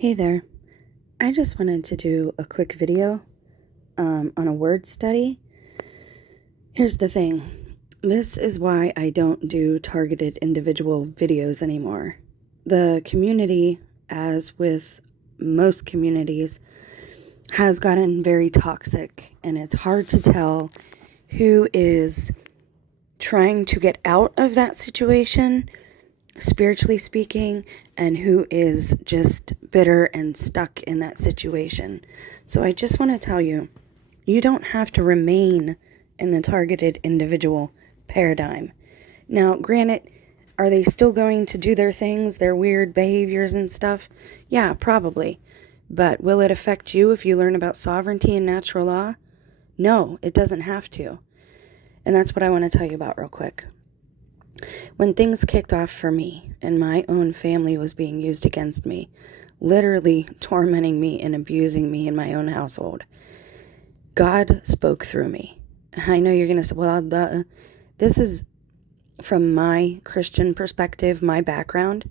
Hey there. I just wanted to do a quick video on a word study. Here's the thing. This is why I don't do targeted individual videos anymore. The community, as with most communities, has gotten very toxic, and it's hard to tell who is trying to get out of that situation, spiritually speaking, and who is just bitter and stuck in that situation. So I just want to tell you, you don't have to remain in the targeted individual paradigm. Now, granted, are they still going to do their things, their weird behaviors and stuff? Yeah, probably. But will it affect you if you learn about sovereignty and natural law? No, it doesn't have to. And that's what I want to tell you about real quick. When things kicked off for me and my own family was being used against me, literally tormenting me and abusing me in my own household, God spoke through me. I know you're going to say, well, this is from my Christian perspective, my background.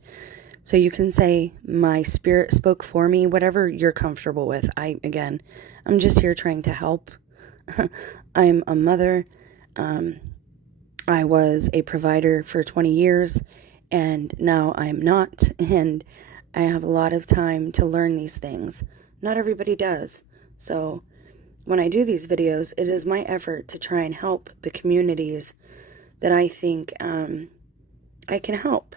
So you can say my spirit spoke for me, whatever you're comfortable with. I'm just here trying to help. I'm a mother. I was a provider for 20 years, and now I'm not, and I have a lot of time to learn these things. Not everybody does. So when I do these videos, it is my effort to try and help the communities that I think I can help.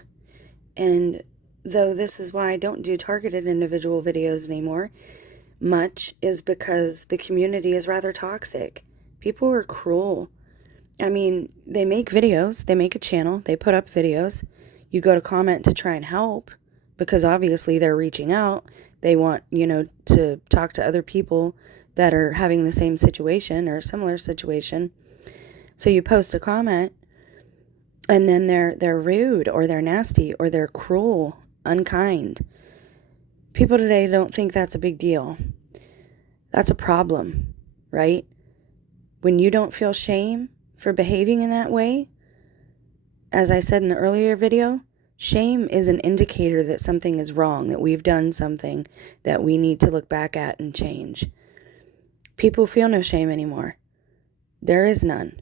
And though this is why I don't do targeted individual videos anymore, much is because the community is rather toxic. People are cruel. I mean, they make videos, they make a channel, they put up videos. You go to comment to try and help because obviously they're reaching out. They want, to talk to other people that are having the same situation or a similar situation. So you post a comment and then they're rude or they're nasty or they're cruel, unkind. People today don't think that's a big deal. That's a problem, right? When you don't feel shame for behaving in that way, as I said in the earlier video, shame is an indicator that something is wrong, that we've done something that we need to look back at and change. People feel no shame anymore. There is none.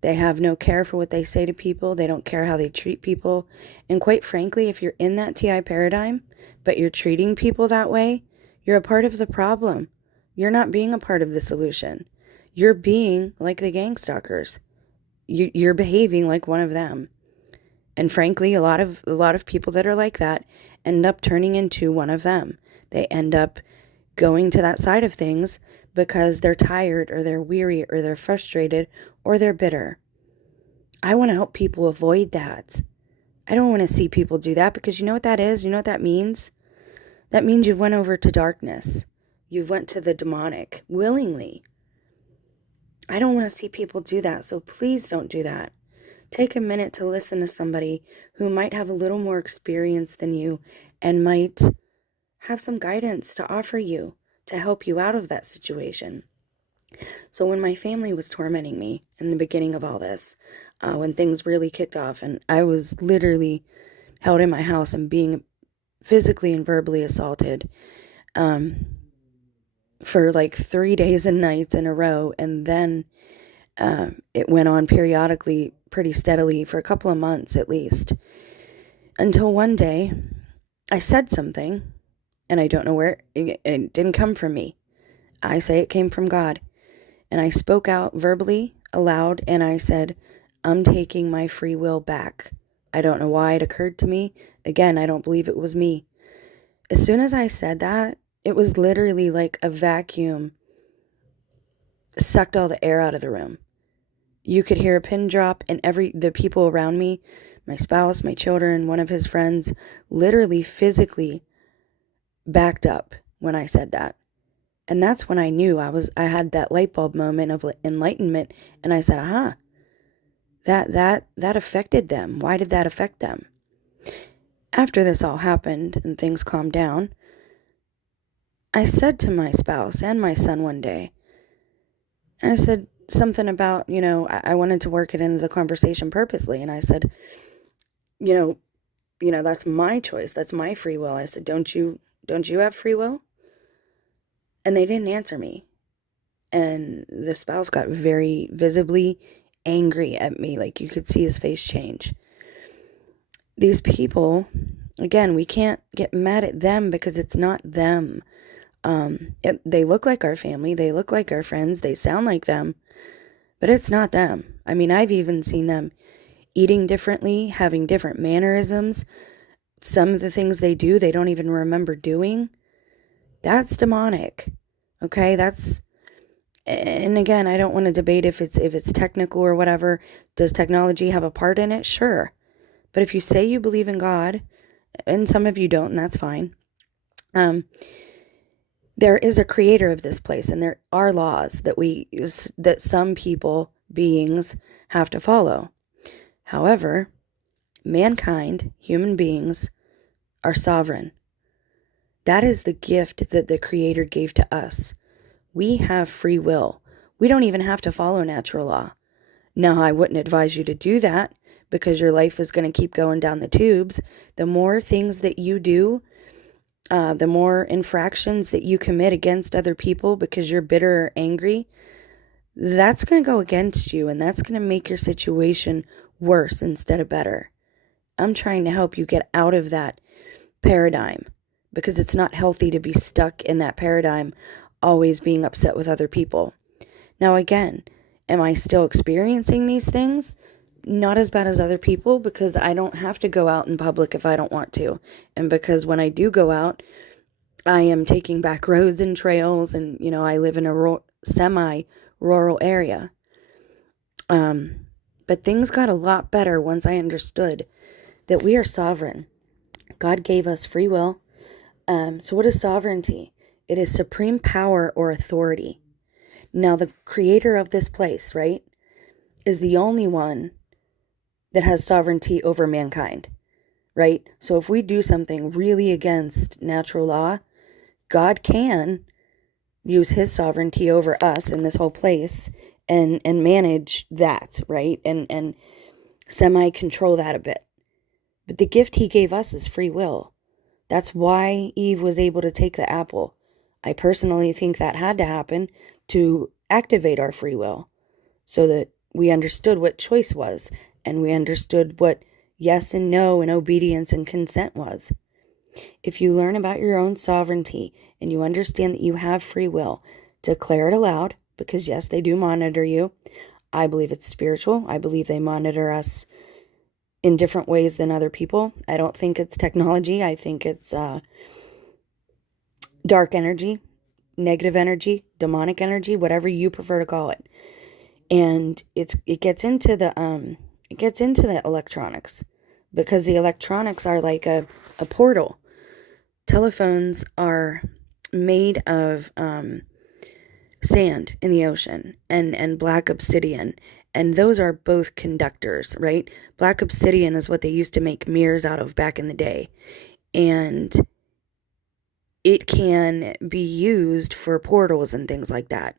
They have no care for what they say to people. They don't care how they treat people. And quite frankly, if you're in that TI paradigm, but you're treating people that way, you're a part of the problem. You're not being a part of the solution. You're being like the gang stalkers. You're behaving like one of them. And frankly, a lot of people that are like that end up turning into one of them. They end up going to that side of things because they're tired or they're weary or they're frustrated or they're bitter. I want to help people avoid that. I don't want to see people do that because you know what that is? You know what that means? That means you've went over to darkness. You've went to the demonic willingly. I don't want to see people do that, so please don't do that. Take a minute to listen to somebody who might have a little more experience than you and might have some guidance to offer you to help you out of that situation. So when my family was tormenting me in the beginning of all this, when things really kicked off and I was literally held in my house and being physically and verbally assaulted for like 3 days and nights in a row, and then it went on periodically pretty steadily for a couple of months at least, until one day I said something, and I don't know where it didn't come from me. I say it came from God. And I spoke out verbally, aloud, and I said, I'm taking my free will back. I don't know why it occurred to me. Again, I don't believe it was me. As soon as I said that, it was literally like a vacuum sucked all the air out of the room. You could hear a pin drop, and the people around me, my spouse, my children, one of his friends, literally physically backed up when I said that. And that's when I knew I had that light bulb moment of enlightenment, and I said, aha, that affected them. Why did that affect them? After this all happened and things calmed down, I said to my spouse and my son one day, I said something about, I wanted to work it into the conversation purposely. And I said, that's my choice. That's my free will. I said, don't you Don't you have free will? And they didn't answer me. And the spouse got very visibly angry at me. Like, you could see his face change. These people, again, we can't get mad at them because it's not them. They look like our family. They look like our friends. They sound like them. But it's not them. I mean, I've even seen them eating differently, having different mannerisms. Some of the things they do, they don't even remember doing. That's demonic. Okay, and again, I don't want to debate if it's technical or whatever. Does technology have a part in it? Sure. But if you say you believe in God, and some of you don't, and that's fine, there is a creator of this place, and there are laws that some beings have to follow. However, mankind, human beings, are sovereign. That is the gift that the Creator gave to us. We have free will. We don't even have to follow natural law. Now, I wouldn't advise you to do that because your life is going to keep going down the tubes. The more things that you do, the more infractions that you commit against other people because you're bitter or angry, that's going to go against you, and that's going to make your situation worse instead of better. I'm trying to help you get out of that paradigm because it's not healthy to be stuck in that paradigm, always being upset with other people. Now, again, am I still experiencing these things? Not as bad as other people because I don't have to go out in public if I don't want to. And because when I do go out, I am taking back roads and trails, and, I live in a semi-rural area. But things got a lot better once I understood that we are sovereign. God gave us free will. So what is sovereignty? It is supreme power or authority. Now, the creator of this place, right, is the only one that has sovereignty over mankind, right? So if we do something really against natural law, God can use his sovereignty over us in this whole place and manage that, right? And semi-control that a bit. But the gift he gave us is free will. That's why Eve was able to take the apple. I personally think that had to happen to activate our free will so that we understood what choice was and we understood what yes and no and obedience and consent was. If you learn about your own sovereignty and you understand that you have free will, declare it aloud because yes, they do monitor you. I believe it's spiritual. I believe they monitor us in different ways than other people. I don't think it's technology. I think it's dark energy, negative energy, demonic energy, whatever you prefer to call it. And it gets into the electronics because the electronics are like a portal. Telephones are made of sand in the ocean and black obsidian. And those are both conductors, right? Black obsidian is what they used to make mirrors out of back in the day. And it can be used for portals and things like that.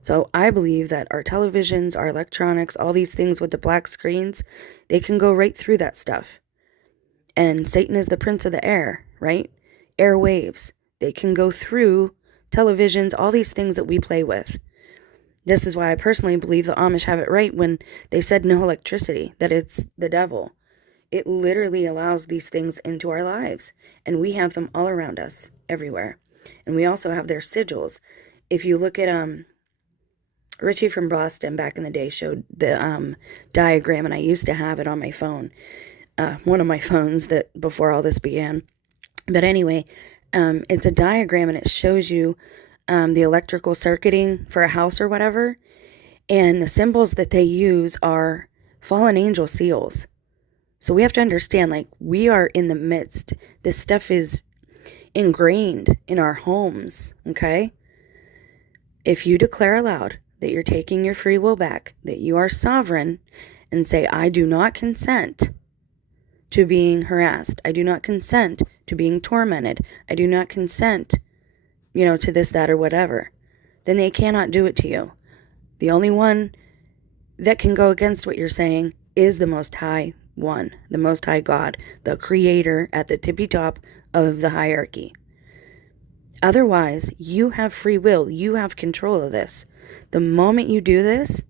So I believe that our televisions, our electronics, all these things with the black screens, they can go right through that stuff. And Satan is the prince of the air, right? Airwaves. They can go through televisions, all these things that we play with. This is why I personally believe the Amish have it right when they said no electricity, that it's the devil. It literally allows these things into our lives, and we have them all around us, everywhere. And we also have their sigils. If you look at Richie from Boston back in the day showed the diagram, and I used to have it on my phone, one of my phones that before all this began. But anyway, it's a diagram, and it shows you the electrical circuiting for a house or whatever. And the symbols that they use are fallen angel seals. So we have to understand, like, we are in the midst. This stuff is ingrained in our homes, okay? If you declare aloud that you're taking your free will back, that you are sovereign, and say, I do not consent to being harassed. I do not consent to being tormented. I do not consent, to this, that, or whatever. Then they cannot do it to you. The only one that can go against what you're saying is the Most High One, the Most High God, the Creator at the tippy top of the hierarchy. Otherwise, you have free will. You have control of this. The moment you do this,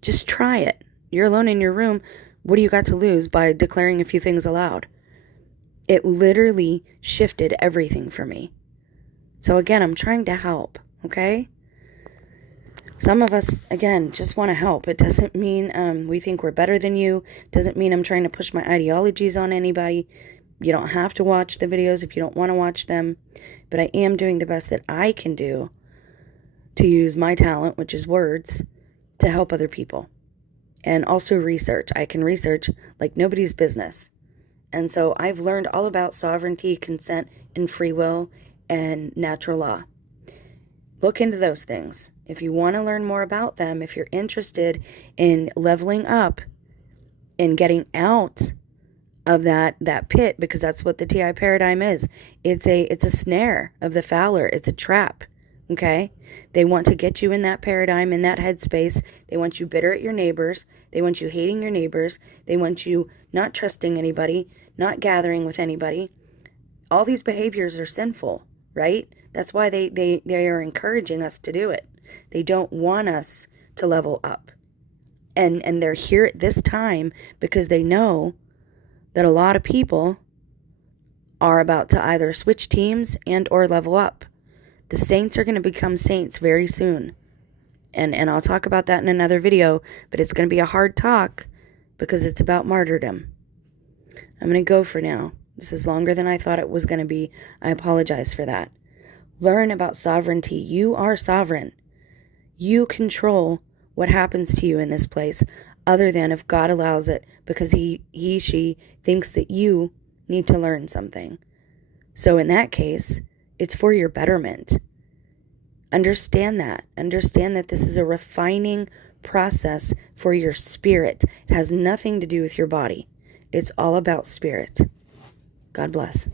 just try it. You're alone in your room. What do you got to lose by declaring a few things aloud? It literally shifted everything for me. So again, I'm trying to help, okay? Some of us, again, just want to help. It doesn't mean we think we're better than you. Doesn't mean I'm trying to push my ideologies on anybody. You don't have to watch the videos if you don't want to watch them. But I am doing the best that I can do to use my talent, which is words, to help other people. And also research. I can research like nobody's business. And so I've learned all about sovereignty, consent, and free will, and natural law. Look into those things. If you want to learn more about them, if you're interested in leveling up and getting out of that pit, because that's what the TI paradigm is. It's a snare of the fowler. It's a trap. Okay? They want to get you in that paradigm, in that headspace. They want you bitter at your neighbors. They want you hating your neighbors. They want you not trusting anybody, not gathering with anybody. All these behaviors are sinful, right? That's why they are encouraging us to do it. They don't want us to level up. And they're here at this time because they know that a lot of people are about to either switch teams and or level up. The saints are going to become saints very soon. And I'll talk about that in another video, but it's going to be a hard talk because it's about martyrdom. I'm going to go for now. This is longer than I thought it was going to be. I apologize for that. Learn about sovereignty. You are sovereign. You control what happens to you in this place, other than if God allows it because she thinks that you need to learn something. So in that case, it's for your betterment. Understand that. Understand that this is a refining process for your spirit. It has nothing to do with your body. It's all about spirit. God bless.